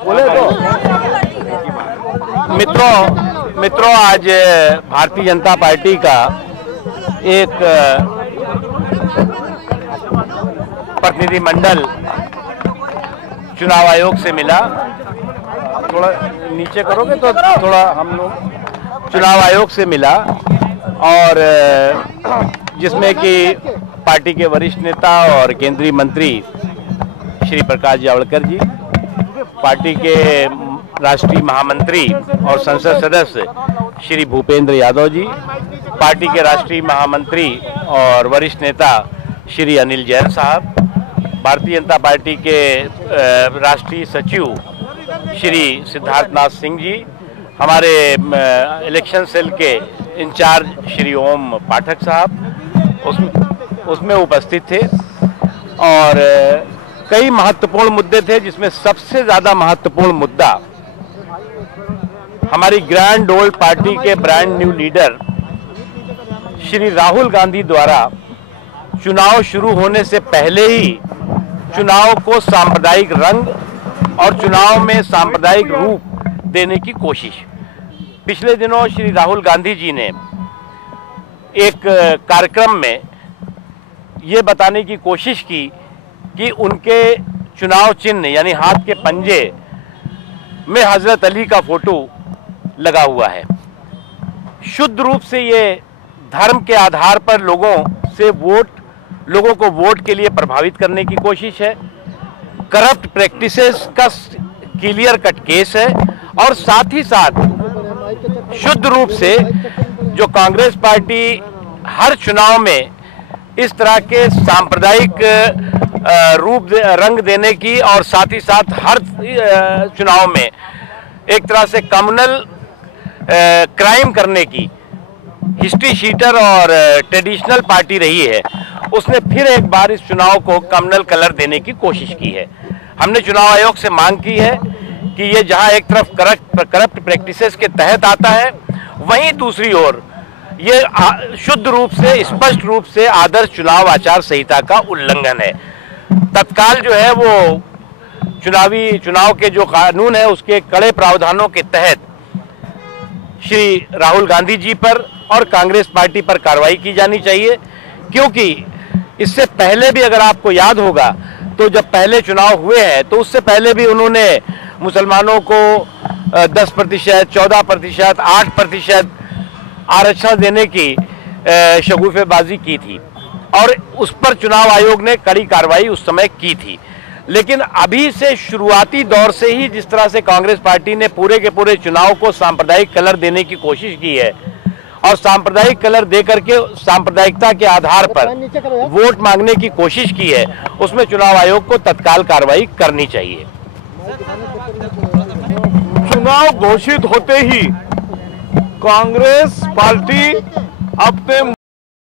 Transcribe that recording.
बोले तो मित्रों आज भारतीय जनता पार्टी का एक प्रतिनिधिमंडल चुनाव आयोग से मिला। थोड़ा नीचे करोगे तो थोड़ा हम लोग चुनाव आयोग से मिला और जिसमें कि पार्टी के वरिष्ठ नेता और केंद्रीय मंत्री श्री प्रकाश जावड़ेकर जी, पार्टी के राष्ट्रीय महामंत्री और संसद सदस्य श्री भूपेंद्र यादव जी, पार्टी के राष्ट्रीय महामंत्री और वरिष्ठ नेता श्री अनिल जैन साहब, भारतीय जनता पार्टी के राष्ट्रीय सचिव श्री सिद्धार्थनाथ सिंह जी, हमारे इलेक्शन सेल के इंचार्ज श्री ओम पाठक साहब उसमें उपस्थित थे और कई महत्वपूर्ण मुद्दे थे, जिसमें सबसे ज्यादा महत्वपूर्ण मुद्दा हमारी ग्रैंड ओल्ड पार्टी के brand new leader Shri Rahul Gandhi द्वारा चुनाव शुरू होने से पहले ही चुनाव को सांप्रदायिक रंग और चुनाव में सांप्रदायिक रूप देने की कोशिश। पिछले दिनों श्री राहुल गांधी जी ने एक कार्यक्रम में ये बताने की कोशिश की कि उनके चुनाव चिन्ह यानी हाथ के पंजे में हजरत अली का फोटो लगा हुआ है। शुद्ध रूप से ये धर्म के आधार पर लोगों को वोट के लिए प्रभावित करने की कोशिश है। करप्ट प्रैक्टिसेस का क्लियर कट केस है और साथ ही साथ शुद्ध रूप से जो कांग्रेस पार्टी हर चुनाव में इस तरह के सांप्रदायिक रंग देने की और साथ ही साथ हर चुनाव में एक तरह से कम्युनल क्राइम करने की हिस्ट्री शीटर और ट्रेडिशनल पार्टी रही है, उसने फिर एक बार इस चुनाव को कम्युनल कलर देने की कोशिश की है। हमने चुनाव आयोग से मांग की है कि ये जहां एक तरफ करप्ट प्रैक्टिसेस के तहत आता है, वहीं दूसरी ओर ये शुद्ध रूप से स्पष्ट रूप से आदर्श चुनाव आचार संहिता का उल्लंघन है। तत्काल जो है वो चुनाव के जो कानून है उसके कड़े प्रावधानों के तहत श्री राहुल गांधी जी पर और कांग्रेस पार्टी पर कार्रवाई की जानी चाहिए, क्योंकि इससे पहले भी अगर आपको याद होगा तो जब पहले चुनाव हुए हैं तो उससे पहले भी उन्होंने मुसलमानों को 10%, 14%, 8% आरक्षण देने की शगुफेबाजी की थी और उस पर चुनाव आयोग ने कड़ी कार्रवाई उस समय की थी। लेकिन अभी से शुरुआती दौर से ही जिस तरह से कांग्रेस पार्टी ने पूरे के पूरे चुनाव को सांप्रदायिक कलर देने की कोशिश की है और सांप्रदायिक कलर देकर के सांप्रदायिकता के आधार पर वोट मांगने की कोशिश की है, उसमें चुनाव आयोग को तत्काल कार्रवाई करनी चाहिए। चुनाव घोषित होते ही कांग्रेस पार्टी अपने